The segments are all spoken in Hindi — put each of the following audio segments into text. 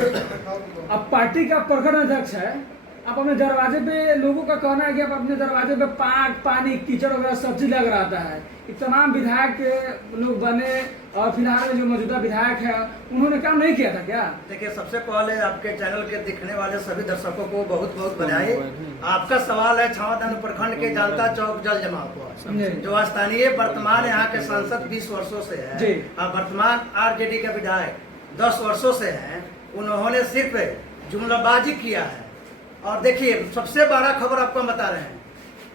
अब पार्टी का प्रखंड अध्यक्ष है, आप अपने दरवाजे पे लोगों का कहना है कि आप अपने दरवाजे पे पानी कीचड़ वगैरह सब चीज लग रहा है। तमाम विधायक लोग बने और फिलहाल में जो मौजूदा विधायक है उन्होंने काम नहीं किया था क्या? देखिए, सबसे पहले आपके चैनल के दिखने वाले सभी दर्शकों को बहुत बहुत बधाई। आपका सवाल है छावदान प्रखंड के जनता चौक जल जमाव पर, जो स्थानीय वर्तमान यहाँ के सांसद 20 वर्षों से है और वर्तमान आरजेडी के विधायक 10 वर्षों से हैं। उन्होंने सिर्फ जुमलाबाजी किया है। और देखिए, सबसे बड़ा खबर आपको बता रहे हैं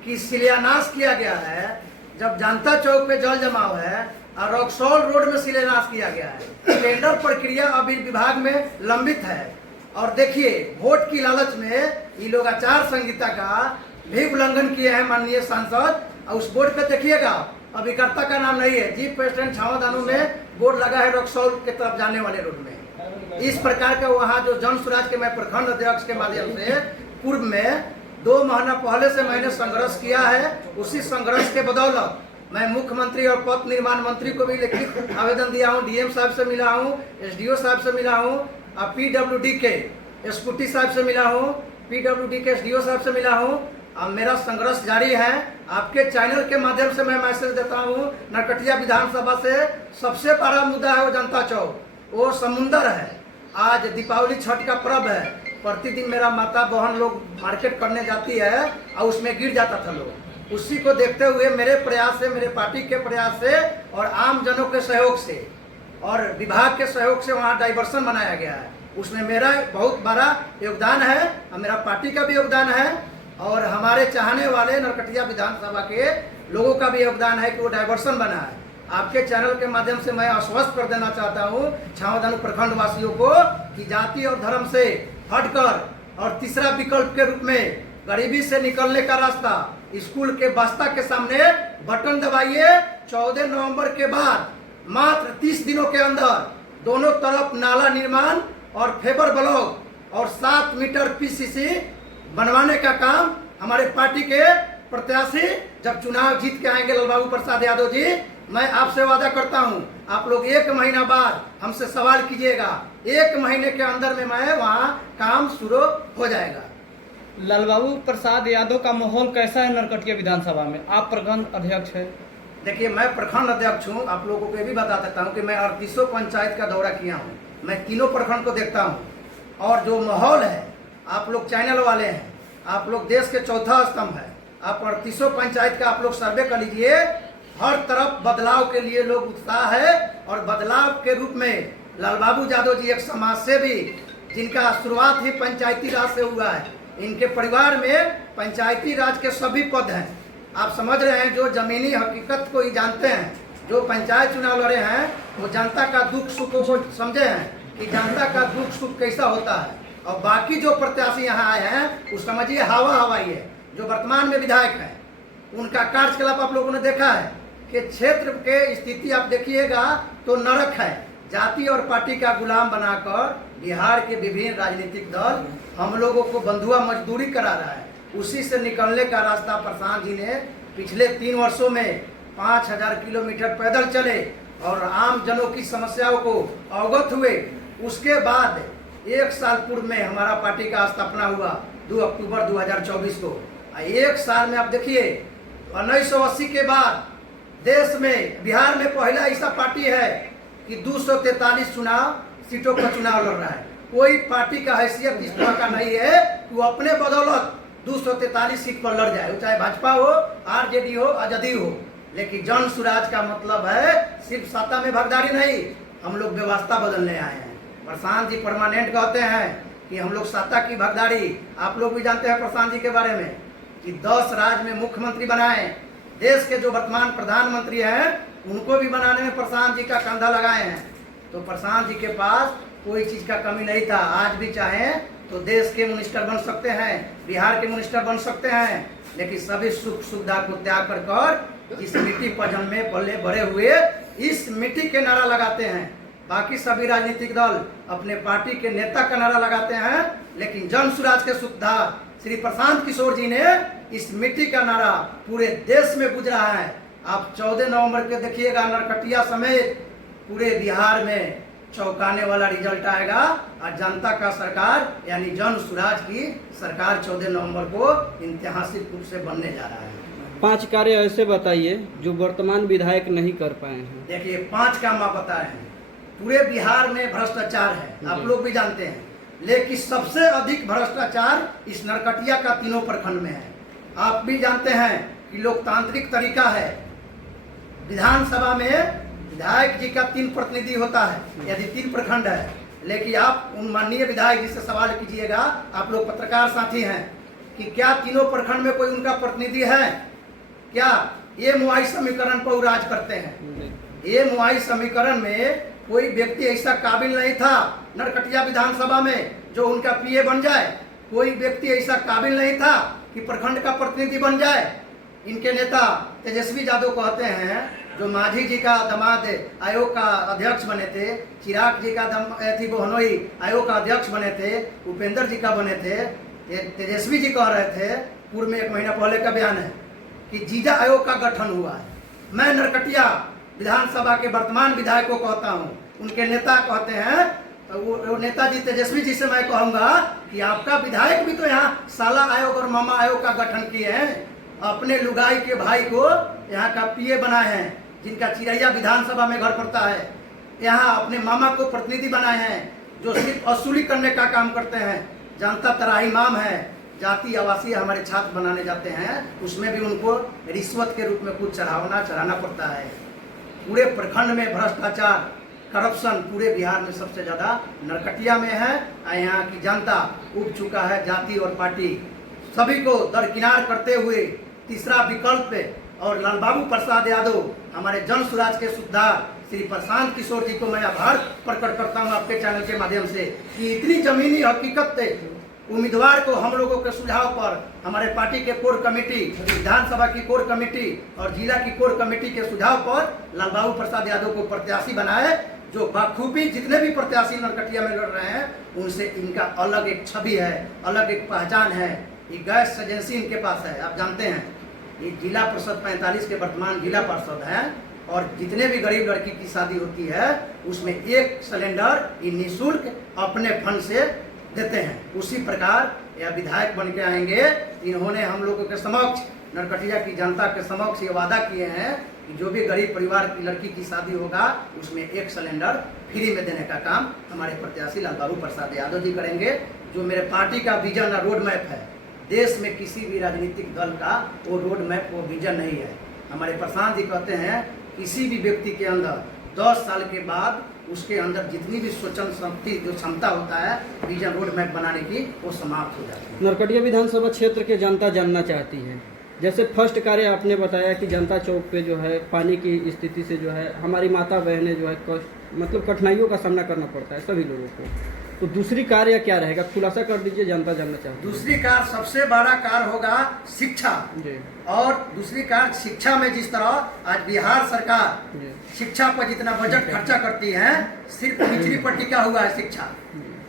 कि शिलान्यास किया गया है। जब जनता चौक पे जल जमाव है और रॉक्सॉल रोड में शिलान्यास किया गया है। टेंडर प्रक्रिया अभी विभाग में लंबित है। और देखिए, वोट की लालच में ये लोग आचार संहिता का भी उल्लंघन किए हैं माननीय सांसद। और उस बोर्ड पे देखिएगा, अभिकर्ता का नाम नहीं है। जी प्रेसिडेंट छावदानों में बोर्ड लगा है रॉक्सॉल के तरफ जाने वाले रोड में। इस प्रकार का वहाँ जो जन स्वराज के मैं प्रखंड अध्यक्ष के माध्यम से पूर्व में 2 महीना पहले से मैंने संघर्ष किया है। उसी संघर्ष के बदौलत मैं मुख्यमंत्री और पथ निर्माण मंत्री को भी लिखित आवेदन दिया हूँ। डीएम साहब से मिला हूँ, एसडीओ साहब से मिला हूँ, और पीडब्ल्यूडी के स्कूटी साहब से मिला हूँ, पीडब्ल्यूडी के एसडीओ साहब से मिला हूँ। अब मेरा संघर्ष जारी है। आपके चैनल के माध्यम से मैं मैसेज देता हूँ, नरकटिया विधानसभा से सबसे बड़ा मुद्दा है वो जनता चौक, वो समुंदर है। आज दीपावली छठ का पर्व है। प्रतिदिन मेरा माता बहन लोग मार्केट करने जाती है और उसमें गिर जाता था लोग। उसी को देखते हुए मेरे प्रयास से, मेरे पार्टी के प्रयास से और आम जनों के सहयोग से और विभाग के सहयोग से वहाँ डाइवर्सन बनाया गया है। उसमें मेरा बहुत बड़ा योगदान है और मेरा पार्टी का भी योगदान है और हमारे चाहने वाले नरकटिया विधानसभा के लोगों का भी योगदान है कि वो डाइवर्सन बना है। आपके चैनल के माध्यम से मैं आश्वस्त कर देना चाहता हूँ छावदान प्रखंड वासियों को कि जाति और धर्म से हटकर और तीसरा विकल्प के रूप में गरीबी से निकलने का रास्ता स्कूल के बस्ता के सामने बटन दबाइए। 14 नवंबर के बाद मात्र 30 दिनों के अंदर दोनों तरफ नाला निर्माण और फेबर ब्लॉक और 7 मीटर पीसीसी बनवाने का काम हमारे पार्टी के प्रत्याशी जब चुनाव जीत के आएंगे लालबाबू प्रसाद यादव जी, मैं आपसे वादा करता हूं, आप लोग 1 महीना बाद हमसे सवाल कीजिएगा। 1 महीने के अंदर में मैं वहां काम शुरू हो जाएगा। लालबाबू प्रसाद यादव का माहौल कैसा है नरकटिया विधानसभा में? आप प्रखंड अध्यक्ष है। देखिए, मैं प्रखंड अध्यक्ष हूं। आप लोगों को ये भी बता देता हूं कि मैं 38 पंचायत का दौरा किया हूं। मैं तीनों प्रखंड को देखता हूं और जो माहौल है, आप लोग चैनल वाले हैं, आप लोग देश के चौथा स्तंभ है। आप 38 पंचायत का आप लोग सर्वे कर लीजिए। हर तरफ बदलाव के लिए लोग उत्साह है और बदलाव के रूप में लालबाबू यादव जी एक समाज सेवी जिनका शुरुआत ही पंचायती राज से हुआ है। इनके परिवार में पंचायती राज के सभी पद हैं। आप समझ रहे हैं, जो जमीनी हकीकत को ही जानते हैं, जो पंचायत चुनाव लड़े हैं, वो जनता का दुख सुख को समझे हैं कि जनता का दुख सुख कैसा होता है। और बाकी जो प्रत्याशी यहाँ आए हैं वो समझिए हवा हवाई है। जो वर्तमान में विधायक हैं उनका कार्यकलाप आप लोगों ने देखा है कि क्षेत्र के स्थिति आप देखिएगा तो नरक है। जाति और पार्टी का गुलाम बनाकर बिहार के विभिन्न राजनीतिक दल हम लोगों को बंधुआ मजदूरी करा रहा है। उसी से निकलने का रास्ता प्रशांत जी ने पिछले 3 वर्षों में 5000 किलोमीटर पैदल चले और आम जनों की समस्याओं को अवगत हुए। उसके बाद 1 साल पूर्व में हमारा पार्टी का स्थापना हुआ 2 अक्टूबर 2024 को। 1 साल में आप देखिए 1980 के बाद देश में बिहार में पहला ऐसा पार्टी है कि 243 चुनाव सीटों का चुनाव लड़ रहा है। कोई पार्टी का हैसियत इस तरह का नहीं है कि वो अपने बदौलत 243 सीट पर लड़ जाए, चाहे भाजपा हो, आरजेडी हो, आजादी हो। लेकिन जन स्वराज का मतलब है सिर्फ सत्ता में भागीदारी नहीं, हम लोग व्यवस्था बदलने आए हैं। प्रशांत जी परमानेंट कहते हैं कि हम लोग सत्ता की भागीदारी, आप लोग भी जानते हैं प्रशांत जी के बारे में कि 10 राज्य में मुख्यमंत्री बनाए। देश के जो वर्तमान प्रधानमंत्री हैं उनको भी बनाने में प्रशांत जी का कंधा लगाए हैं। तो प्रशांत जी के पास कोई चीज का कमी नहीं था। आज भी चाहें तो देश के मिनिस्टर बन सकते हैं, बिहार के मिनिस्टर बन सकते हैं। लेकिन सभी सुख सुविधा को त्याग कर इस मिट्टी पर जन्मे पले बड़े हुए इस मिट्टी के नारा लगाते हैं। बाकी सभी राजनीतिक दल अपने पार्टी के नेता का नारा लगाते हैं, लेकिन जन स्वराज के सूत्रधार श्री प्रशांत किशोर जी ने इस मिट्टी का नारा पूरे देश में गुजरा है। आप 14 नवंबर के देखिएगा, नरकटिया समेत पूरे बिहार में चौंकाने वाला रिजल्ट आएगा और जनता का सरकार यानी जन स्वराज की सरकार 14 नवंबर को ऐतिहासिक रूप से बनने जा रहा है। 5 कार्य ऐसे बताइए जो वर्तमान विधायक नहीं कर पाए हैं। देखिए 5 काम आप बता रहे हैं। पूरे बिहार में भ्रष्टाचार है, आप लोग भी जानते हैं, लेकिन सबसे अधिक भ्रष्टाचार इस नरकटिया का तीनों प्रखंड में है। आप भी जानते हैं कि लोकतांत्रिक तरीका है, विधानसभा में विधायक जी का 3 प्रतिनिधि होता है, यदि 3 प्रखंड है, लेकिन आप उन माननीय विधायक जी से सवाल कीजिएगा, आप लोग पत्रकार साथी हैं, कि क्या तीनों प्रखंड में कोई उनका प्रतिनिधि है? क्या ये मुआई समीकरण पर राज करते हैं? ये मुआई समीकरण में कोई व्यक्ति ऐसा काबिल नहीं था नरकटिया विधानसभा में जो उनका पीए बन जाए। कोई व्यक्ति ऐसा काबिल नहीं था कि प्रखंड का प्रतिनिधि बन जाए। इनके नेता तेजस्वी यादव कहते हैं, जो मांझी जी का दामाद आयोग का अध्यक्ष बने थे, चिराग जी का बहनोई आयोग का अध्यक्ष बने थे, उपेंद्र जी का बने थे, तेजस्वी जी कह रहे थे, पूर्व में 1 महीना पहले का बयान है कि जीजा आयोग का गठन हुआ है। मैं नरकटिया विधानसभा के वर्तमान विधायक को कहता हूँ, उनके नेता कहते हैं, तो वो नेताजी तेजस्वी जी से मैं कहूँगा कि आपका विधायक भी तो यहाँ साला आयोग और मामा आयोग का गठन किए हैं, अपने लुगाई के भाई को यहाँ का पीए बनाए हैं, जिनका चिरैया विधानसभा में घर पड़ता है, यहाँ अपने मामा को प्रतिनिधि बनाए हैं, जो सिर्फ वसूली करने का काम करते हैं। जनता तराहीमाम है, जाति आवासीय हमारे छात्र बनाने जाते हैं, उसमें भी उनको रिश्वत के रूप में कुछ चढ़ाना पड़ता है। पूरे प्रखंड में भ्रष्टाचार, करप्शन पूरे बिहार में सबसे ज़्यादा नरकटिया में है। यहाँ की जनता उब चुका है जाति और पार्टी सभी को दरकिनार करते हुए तीसरा विकल्प और लालबाबू प्रसाद यादव हमारे जन स्वराज के सुधार श्री प्रशांत किशोर जी को मैं आभार प्रकट करता हूँ आपके चैनल के माध्यम से कि इतनी जमीनी हकीकत उम्मीदवार को हम लोगों के सुझाव पर हमारे पार्टी के कोर कमेटी, विधानसभा की कोर कमेटी और जिला की कोर कमेटी के सुझाव पर लालबाबू प्रसाद यादव को प्रत्याशी बनाए, जो बखूबी जितने भी प्रत्याशी नरकटिया में लड़ रहे हैं उनसे इनका अलग एक छवि है, अलग एक पहचान है। ये गैस एजेंसी इनके पास है, आप जानते हैं। ये जिला परिषद 45 के वर्तमान जिला पार्षद हैं और जितने भी गरीब लड़की की शादी होती है उसमें 1 सिलेंडर ये निःशुल्क अपने फंड से देते हैं। उसी प्रकार यह विधायक बन के आएंगे। इन्होंने हम लोगों के समक्ष, नरकटिया की जनता के समक्ष ये वादा किए हैं कि जो भी गरीब परिवार की लड़की की शादी होगा उसमें 1 सिलेंडर फ्री में देने का काम हमारे प्रत्याशी लालबाबू प्रसाद यादव जी करेंगे। जो मेरे पार्टी का विजन और रोड मैप है, देश में किसी भी राजनीतिक दल का वो रोड मैप, वो विजन नहीं है। हमारे प्रशांत जी कहते हैं किसी भी व्यक्ति के अंदर 10 साल के बाद उसके अंदर जितनी भी सोचन शक्ति, जो क्षमता होता है विजन रोड मैप बनाने की, वो समाप्त हो जाती है। नरकटिया विधानसभा क्षेत्र के जनता जानना चाहती है, जैसे फर्स्ट कार्य आपने बताया कि जनता चौक पे जो है पानी की स्थिति से जो है हमारी माता बहनें जो है मतलब कठिनाइयों का सामना करना पड़ता है सभी लोगों को, तो दूसरी कार्य क्या रहेगा, खुलासा कर दीजिए, जनता जानना चाहती है। दूसरी कार्य, सबसे बड़ा कार्य होगा शिक्षा। और दूसरी कार्य शिक्षा में जिस तरह आज बिहार सरकार शिक्षा पर जितना बजट खर्चा करती है, सिर्फ निचली पट्टी का हुआ है शिक्षा।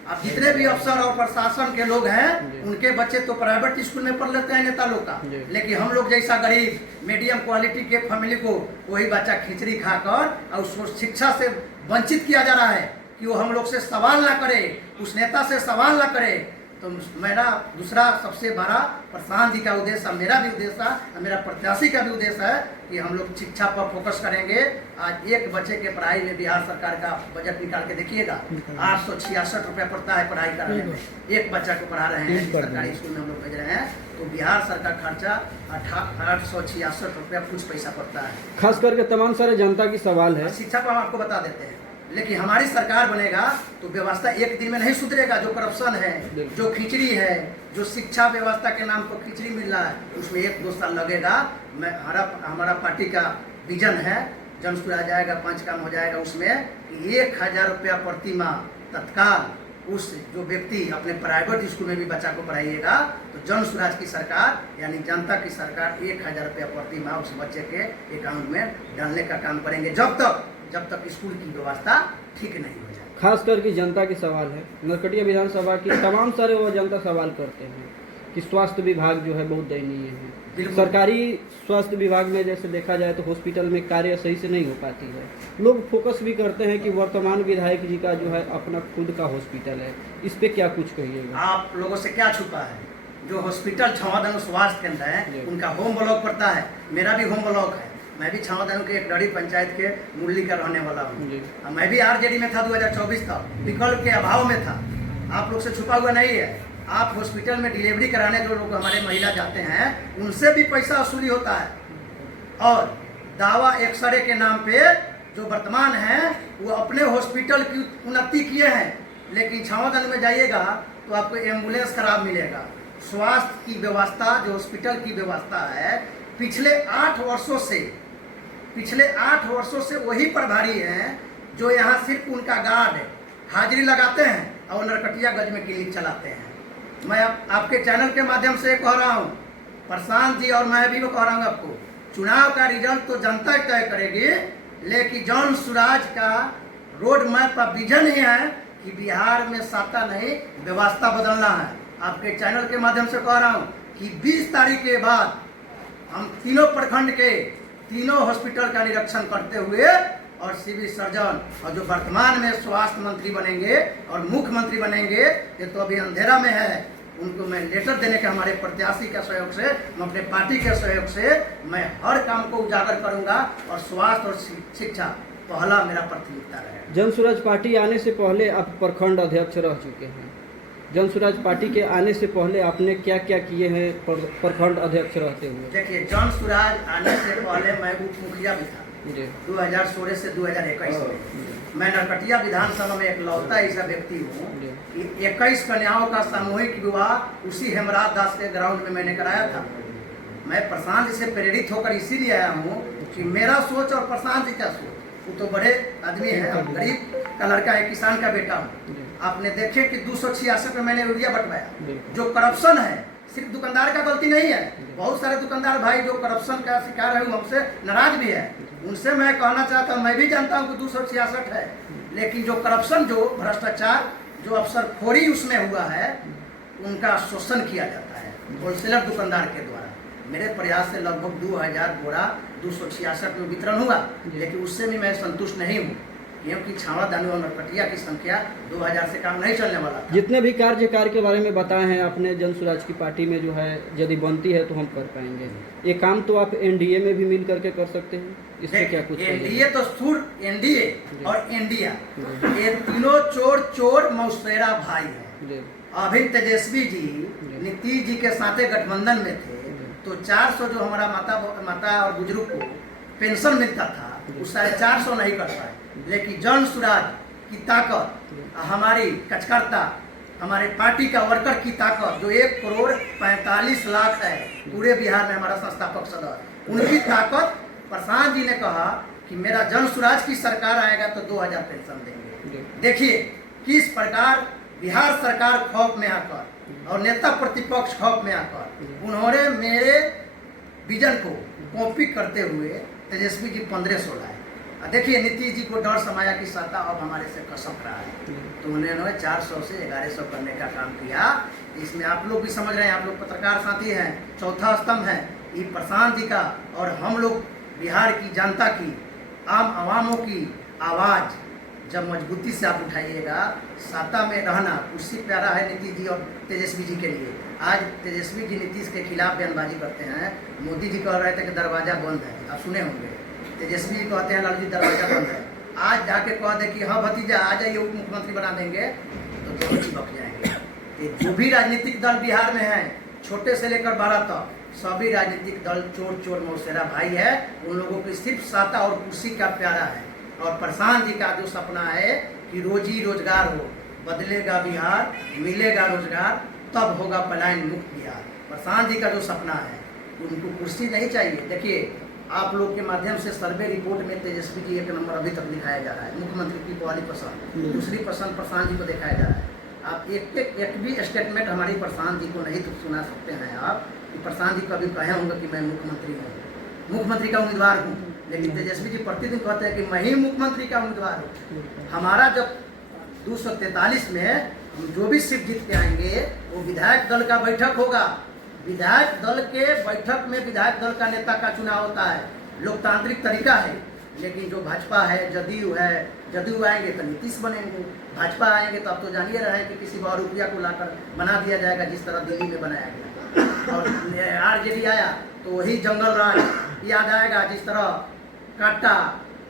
अब जितने भी अफसर और प्रशासन के लोग हैं उनके बच्चे तो प्राइवेट स्कूल में पढ़ लेते हैं नेता लोग का, लेकिन हम लोग जैसा गरीब मीडियम क्वालिटी के फैमिली को वही बच्चा खिचड़ी खाकर और उसको शिक्षा से वंचित किया जा रहा है कि वो हम लोग से सवाल ना करे, उस नेता से सवाल ना करे। तो मेरा दूसरा सबसे बड़ा प्रशांत जी का उद्देश्य, मेरा भी उद्देश्य है, मेरा प्रत्याशी का भी उद्देश्य है कि हम लोग शिक्षा पर फोकस करेंगे। आज एक बच्चे के पढ़ाई में बिहार सरकार का बजट निकाल के देखिएगा, 866 रुपया पड़ता है पढ़ाई कराने में। एक बच्चा को पढ़ा रहे हैं, सरकारी स्कूल में हम लोग भेज रहे हैं, तो बिहार सरकार खर्चा 866 रुपया कुछ पैसा पड़ता है। खास करके तमाम सारे जनता की सवाल है, शिक्षा पर हम आपको बता देते हैं, लेकिन हमारी सरकार बनेगा तो व्यवस्था एक दिन में नहीं सुधरेगा। जो करप्शन है, जो खिचड़ी है, जो शिक्षा व्यवस्था के नाम पर खिचड़ी मिल रहा है, उसमें 1-2 साल लगेगा। हमारा पार्टी का विजन है, जन स्वराज जाएगा, 5 काम हो जाएगा उसमें, 1000 रुपया प्रति माह तत्काल उस जो व्यक्ति अपने प्राइवेट स्कूल में भी बच्चा को पढ़ाइएगा, तो जन स्वराज की सरकार यानी जनता की सरकार 1000 रुपया प्रति माह उस बच्चे के अकाउंट में डालने का काम करेंगे, जब तक स्कूल की व्यवस्था ठीक नहीं हो जाए। खास करके जनता की सवाल है, नरकटिया विधानसभा की तमाम सारे वो जनता सवाल करते हैं कि स्वास्थ्य विभाग जो है बहुत दयनीय है। बिल्कुल। सरकारी स्वास्थ्य विभाग में जैसे देखा जाए तो हॉस्पिटल में कार्य सही से नहीं हो पाती है। लोग फोकस भी करते हैं कि वर्तमान विधायक जी का जो है अपना खुद का हॉस्पिटल है, इस पे क्या कुछ कहिएगा? आप लोगों से क्या छुपा है? जो हॉस्पिटल छावादानो स्वास्थ्य केंद्र है उनका होम ब्लॉक पड़ता है, मेरा भी होम ब्लॉक है। मैं भी छावादानो के एक डड़ी पंचायत के मुरली का रहने वाला हूँ। मैं भी आरजेडी में था 2024 तक, विकल्प के अभाव में था। आप लोग से छुपा हुआ नहीं है। आप हॉस्पिटल में डिलीवरी कराने जो लोग हमारे महिला जाते हैं उनसे भी पैसा वसूली होता है। और दावा एक्सरे के नाम पे जो वर्तमान है वो अपने हॉस्पिटल की उन्नति किए हैं, लेकिन छावादानो में जाइएगा तो आपको एम्बुलेंस खराब मिलेगा। स्वास्थ्य की व्यवस्था, जो हॉस्पिटल की व्यवस्था है, पिछले 8 वर्षों से वही प्रभारी हैं जो यहाँ सिर्फ उनका गार्ड हाजिरी लगाते हैं और नरकटियागंज में क्लिनिक चलाते हैं। मैं आपके चैनल के माध्यम से कह रहा हूँ, प्रशांत जी और मैं भी कह रहा हूँ आपको, चुनाव का रिजल्ट तो जनता तय करेगी, लेकिन जॉन सुराज का रोड मैप का विजन ही है कि बिहार में सत्ता नहीं व्यवस्था बदलना है। आपके चैनल के माध्यम से कह रहा हूँ कि 20 तारीख के बाद हम तीनों प्रखंड के तीनों हॉस्पिटल का निरीक्षण करते हुए और सिविल सर्जन और जो वर्तमान में स्वास्थ्य मंत्री बनेंगे और मुख्यमंत्री बनेंगे, ये तो अभी अंधेरा में है, उनको मैं लेटर देने के हमारे प्रत्याशी के सहयोग से, मैं अपने पार्टी के सहयोग से मैं हर काम को उजागर करूंगा और स्वास्थ्य और शिक्षा पहला मेरा प्राथमिकता रहेगा। जनसुराज पार्टी आने से पहले आप प्रखंड अध्यक्ष रह चुके हैं। जनसुराज पार्टी के आने से पहले आपने क्या क्या किए हैं प्रखंड अध्यक्ष रहते हुए? देखिए, जनसुराज आने से पहले मैं उप मुखिया भी था 2016 से 2021 में। मैं नरकटिया विधानसभा में एक लौता ऐसा व्यक्ति हूँ कि 21 कन्याओं का सामूहिक विवाह उसी हेमराज दास के ग्राउंड में मैंने कराया था। मैं प्रशांत जी से प्रेरित होकर इसीलिए आया हूँ कि मेरा सोच और प्रशांत जी का सोच, वो तो बड़े आदमी है, गरीब का लड़का है, किसान का बेटा हूँ। आपने देखे कि 266 में मैंने यूरिया बंटवाया। जो करप्शन है, सिर्फ दुकानदार का गलती नहीं है, बहुत सारे दुकानदार भाई जो करप्शन का शिकार है हमसे नाराज भी है। उनसे मैं कहना चाहता हूँ, मैं भी जानता हूँ कि 266 है, लेकिन जो करप्शन, जो भ्रष्टाचार, जो अफसरखोरी उसमें हुआ है, उनका शोषण किया जाता है होलसेलर दुकानदार के द्वारा। मेरे प्रयास से लगभग 2000 बोरा 266 में वितरण हुआ, लेकिन उससे भी मैं संतुष्ट नहीं हूँ, क्योंकि छावादानो और नरकटिया की संख्या 2000 से काम नहीं चलने वाला था। जितने भी कार्य के बारे में बताए हैं आपने, जनसुराज की पार्टी में जो है यदि बनती है तो हम कर पाएंगे। ये काम तो आप एनडीए में भी मिल करके कर सकते हैं, इसमें क्या कुछ? एनडीए तो सुर, एनडीए और इंडिया, ये तीनों चोर मौसेरा भाई है। अभी तेजस्वी जी नीतीश जी के साथे गठबंधन में थे, तो 400 जो हमारा माता और बुजुर्ग को पेंशन मिलता था, उस 450 नहीं कर पाए। लेकिन जनसुराज की ताकत, हमारी कार्यकर्ता, हमारे पार्टी का वर्कर की ताकत, जो 1 करोड़ 45 लाख है पूरे बिहार में हमारा संस्थापक सदस्य, उनकी ताकत, प्रशांत जी ने कहा कि मेरा जनसुराज की सरकार आएगा तो 2000 पेंशन देंगे। देखिए किस प्रकार बिहार सरकार खौफ में आकर और नेता प्रतिपक्ष खौफ में आकर उन्होंने मेरे विजन को कॉपी करते हुए तेजस्वी जी 1500 लाए। देखिए, नीतीश जी को डर समाया कि सत्ता अब हमारे से खसक रहा है, तो उन्होंने 400 से 1100 करने का काम किया। इसमें आप लोग भी समझ रहे हैं, आप लोग पत्रकार साथी हैं, चौथा स्तंभ है ये प्रशांत जी का। और हम लोग बिहार की जनता की, आम आवामों की आवाज़ जब मजबूती से आप उठाइएगा, सत्ता में रहना उससे प्यारा है नीतीश जी और तेजस्वी जी के लिए। आज तेजस्वी जी नीतीश के खिलाफ बयानबाजी करते हैं। मोदी जी कह रहे थे कि दरवाज़ा बंद है, आप सुने होंगे। तेजस्वी जी कहते हैं लालू जी दरवाजा बंद है। आज जाके कह दे कि हाँ भतीजा आ जाइए, उप मुख्यमंत्री बना देंगे, तो दोनों चिपक जाएंगे। ये जो भी राजनीतिक दल बिहार में है, छोटे से लेकर बड़ा तक, सभी राजनीतिक दल चोर मौसेरा भाई है। उन लोगों की सिर्फ सत्ता और कुर्सी का प्यारा है। और प्रशांत जी का जो सपना है कि रोजी रोजगार हो, बदलेगा बिहार, मिलेगा रोजगार, तब होगा पलायन मुक्त बिहार। प्रशांत जी का जो सपना है, उनको कुर्सी नहीं चाहिए। देखिए, आप लोग के माध्यम से सर्वे रिपोर्ट में तेजस्वी जी 1 नंबर अभी तक दिखाया जा रहा है। मुख्यमंत्री की पहली पसंद, दूसरी पसंद प्रशांत जी को दिखाया जा रहा है। आप एक भी स्टेटमेंट हमारी प्रशांत जी को नहीं तो सुना सकते हैं आप कि प्रशांत जी कभी कहे होंगे कि मैं मुख्यमंत्री हूँ, मुख्यमंत्री का उम्मीदवार हूँ। लेकिन तेजस्वी जी प्रतिदिन कहते हैं कि मैं ही मुख्यमंत्री का उम्मीदवार हूँ। हमारा जब 243 में हम जो भी सीट जीत के आएंगे, वो विधायक दल का बैठक होगा विधायक दल के बैठक में विधायक दल का नेता का चुनाव होता है, लोकतांत्रिक तरीका है। लेकिन जो भाजपा है, जदयू है, जदयू आएंगे तो नीतीश बनेंगे, भाजपा आएंगे तो अब तो जानिए रहे हैं कि किसी और रुपया को लाकर बना दिया जाएगा, जिस तरह दिल्ली में बनाया गया। और आरजेडी आया तो वही जंगल राज याद आएगा, जिस तरह कांटा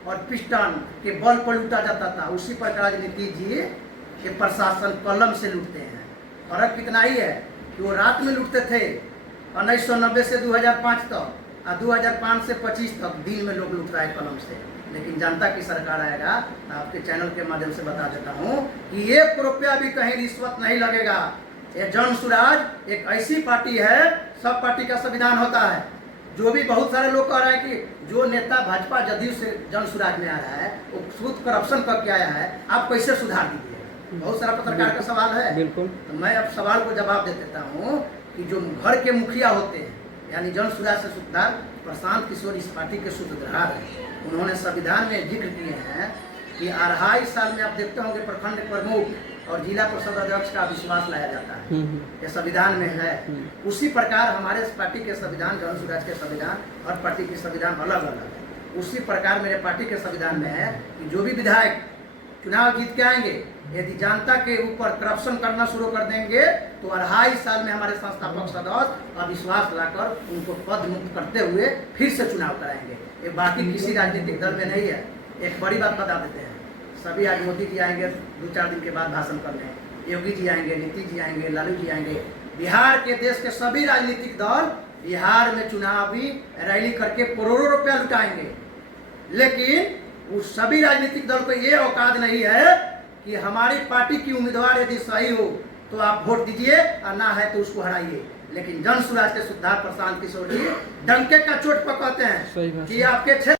और पिस्टन के बल पर लूटा जाता था, उसी प्रकार नीतीश जी के प्रशासन कलम से लूटते हैं। फर्क कितना ही है कि वो रात में लूटते थे 1990 से 2005 तक, और 2005 से 25 तक दिन में लोग लूट रहा है कलम से। लेकिन जनता की सरकार आएगा, आपके चैनल के माध्यम से बता देता हूँ कि 1 रुपया भी कहीं रिश्वत नहीं लगेगा। ये जन स्वराज एक ऐसी पार्टी है, सब पार्टी का संविधान होता है। जो भी बहुत सारे लोग कह रहे हैं कि जो नेता भाजपा जदयू से जन स्वराज में आ रहा है वो खुद करप्शन करके आया है, आप कैसे सुधार दीजिए? बहुत सारा पत्रकार का सवाल है। बिल्कुल। तो मैं अब सवाल को जवाब दे देता हूँ कि जो घर के मुखिया होते हैं, यानी जन स्वराज से सूत्रधार प्रशांत किशोर इस पार्टी के सूत्रधार हैं। उन्होंने संविधान में जिक्र किए हैं कि 2.5 साल में आप देखते होंगे प्रखंड प्रमुख और जिला परिषद अध्यक्ष का विश्वास लाया जाता है। ये संविधान में है। उसी प्रकार हमारे पार्टी के संविधान, जन स्वराज के संविधान, हर पार्टी के संविधान अलग अलग है। उसी प्रकार मेरे पार्टी के संविधान में है कि जो भी विधायक चुनाव जीत के आएंगे, यदि जनता के ऊपर करप्शन करना शुरू कर देंगे तो 2.5 साल में हमारे संस्थापक सदस्य अविश्वास लाकर उनको पद मुक्त करते हुए फिर से चुनाव कराएंगे। ये बाकी किसी राजनीतिक दल में नहीं है। एक बड़ी बात बता देते हैं, सभी आज मोदी जी आएंगे 2-4 दिन के बाद भाषण करने, योगी जी आएंगे, नीतीश जी आएंगे, लालू जी आएंगे। बिहार के देश के सभी राजनीतिक दल बिहार में चुनावी रैली करके करोड़ों रुपया लुटाएंगे। लेकिन उस सभी राजनीतिक दल को ये औकात नहीं है कि हमारी पार्टी की उम्मीदवार यदि सही हो तो आप वोट दीजिए और ना है तो उसको हराइए। लेकिन जन स्वराज के सूत्रधार प्रशांत किशोर जी डंके का चोट पकड़ते हैं कि आपके क्षेत्र